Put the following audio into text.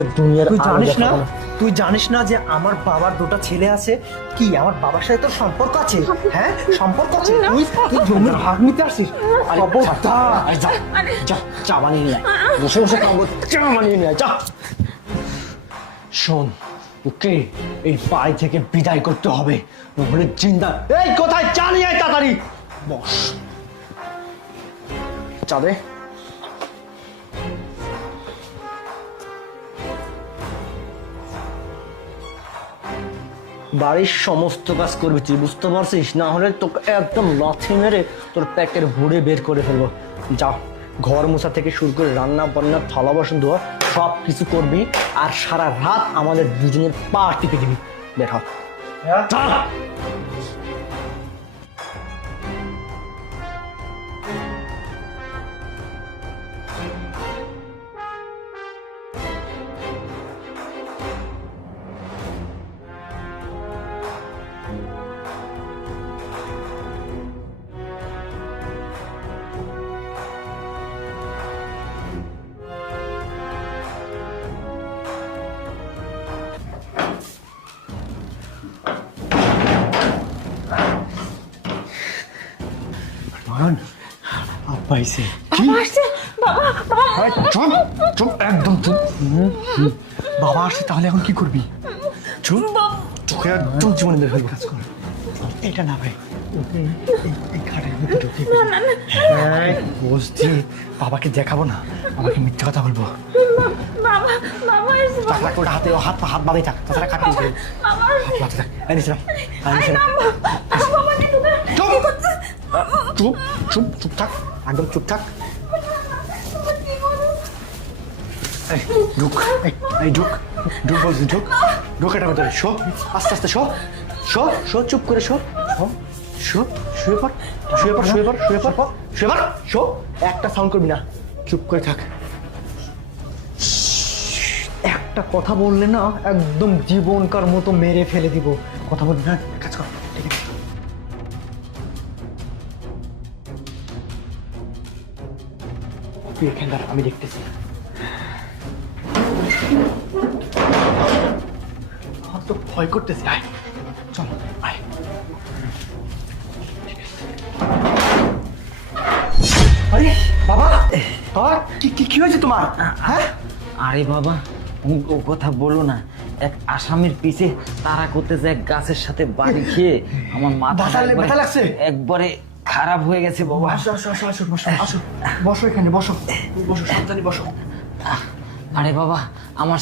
দুনিয়ার তুই আলো জানিস না দেখাবো না। তুই জানিস না যে আমার বাবার দুটো ছেলে আছে? কি আমার বাবার সাথে তোর সম্পর্ক আছে? হ্যাঁ, সম্পর্ক আছে। তুই তুই জমির ভাগ নিতে আসিস? আরে খবরদার। আরে যা যা চা বানিয়ে নিয়ে আয়। বসে বসে খাবো, চা বানিয়ে নিয়ে আয়, যা। শোন, ওকে এই বাড়ি থেকে বিদায় করতে হবে, নহলে জিন্দা। এই কোথায় চা নিয়ে আয় তাড়াতাড়ি। বস, চা দে। বাড়ির সমস্ত কাজ করবি তুই, বুঝতে পারছিস? না হলে তোকে একদম লাথি মেরে তোর প্যাকের ভরে বের করে ফেলবো। যা, ঘর মোছা থেকে শুরু করে রান্না বান্না থালা বাসন ধোয়া সব কিছু করবি, আর সারা রাত আমাদের দুজনের পা টিপে দিবি। বের হ। যা। নয়ন, আব্বা আইছে। কি? আরে চুপ চুপ, একদম চুপ। বাবা আসছে, তাহলে এখন কি করবি? চুপ, চোখে একদম জীবনে বের হয়ে কাজ কর। এটা না ভাই, ওকে এই খাটের মধ্যে ঢুকিয়ে বসছি। বাবাকে দেখাবো না, আমাকে মিথ্যা কথা বলবো। চাকলা করে হাতে হাত হাত বাঁধে থাক, তাছাড়া খাটে উঠে হাত বাঁধে থাক। এই নিচে নাম, এই নিচে নাম। চুপ চুপ চুপ থাক, একদম চুপ থাক। এই ঢুক, এই ঢুক ঢুক বলছি, ঢুক ঢুক। এটা ভেতরে শো, আস্তে আস্তে শো শো শো, চুপ করে শো শো শো, শুয়ে পড় শুয়ে পড় শুয়ে পড় শুয়ে পড় শুয়ে পড়, শো। একটা সাউন্ড করবি না, চুপ করে থাক। একটা কথা বললে না একদম জীবনকার মতো মেরে ফেলে দিব। কথা বলবি না, কাজ কর। ঠিক আছে, তুই এখানে দাঁড়া, আমি দেখতেছি। আমার তো ভয় করতেছি। আয় চল, আয়। আরে বাবা, বাবা কি কি কি হয়েছে তোমার? হ্যাঁ? আরে বাবা, তুমি ও কথা বলো না। এক আসামির পিছে তাড়া করতেছে, এক গাছের সাথে বাড়ি খেয়ে আমার ব্যথা লাগছে? একবারে খারাপ হয়ে গেছে বাবা। আসো আসো আসো আসো, বসো আসো, বসো এখানে, বসো বসো, সাবধানে বসো। আরে বাবা, আমার